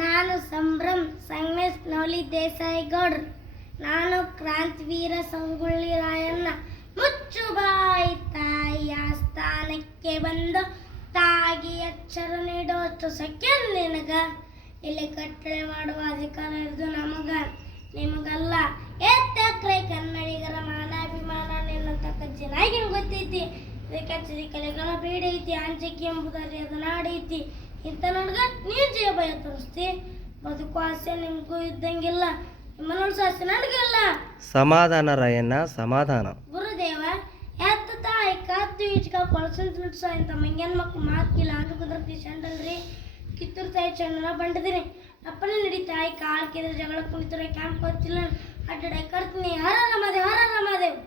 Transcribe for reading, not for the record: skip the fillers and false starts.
ನಾನು ಸಂಭ್ರಮ್ ಸಂಗಮೇಶ್ ನವಲಿ ದೇಸಾಯಿ ಗೌಡ್ರು. ನಾನು ಕ್ರಾಂತಿವೀರ ಸಂಗೊಳ್ಳಿ ರಾಯಣ್ಣ. ಮುಚ್ಚುಬಾಯಿ ತಾಯಿಯ ಸ್ಥಾನಕ್ಕೆ ಬಂದು ತಾಗಿ ಅಕ್ಷರ ನೀಡುವಷ್ಟು ಸೆಕೆಂಡ್ ನಿನಗ. ಇಲ್ಲಿ ಕಟ್ಟಳೆ ಮಾಡುವ ಅಧಿಕಾರ ಇರೋದು ನಮಗ, ನಿಮಗಲ್ಲ. ಎತ್ತಕ್ರೆ ಕನ್ನಡಿಗರ ಮಾನಾಭಿಮಾನ ನಿನ್ನ ತಕ್ಕ ಚೆನ್ನಾಗಿ ಗೊತ್ತೈತಿ. ಇದಕ್ಕೆ ಕಲೆಗಳ ಬೇಡೈತಿ, ಅಂಜಿಕೆ ಎಂಬುದಾರಿ ಅದು ನಾಡೈತಿ. ಇಂಥ ನನಗ ನೀನು ಜೀವ ಭಯ ತೋರಿಸ್ತಿ. ಬದುಕು ಆಸೆ ನಿಮಗೂ ಇದ್ದಂಗಿಲ್ಲ, ನಿಮ್ಮನ್ನು ಆಸೆ ನನಗಿಲ್ಲ. ಸಮಾಧಾನ ರಾಯಣ್ಣ, ಸಮಾಧಾನ. ಗುರುದೇವ ಎತ್ತ ತಾಯಿ ಕತ್ತು ಈಚಕ ಕೊಳಸನ್ ತುಳಿಸ ಇಂಥ ಮಂಗ್ಯನ ಮಕ್ಕಳು ಮಾತಿಲ್ಲ. ಅದು ಕುದುರ್ತಿ ಚಂಡಲ್ರಿ ಕಿತ್ತೂರು ತಾಯಿ ಚಂಡನ ಬಂಡದಿರಿ. ಅಪ್ಪನೇ ನಡಿ ತಾಯಿ ಕಾಲ್ ಕಿದ್ರೆ ಜಗಳ ಕುಣಿತಾರೆ ಕ್ಯಾಂಪ್ ಗೊತ್ತಿಲ್ಲ. ಅಡ್ಡಾಡ ಕರ್ತೀನಿ. ಹರ ರಮಾದೇವ್, ಹರ ರಮಾದೇವ್.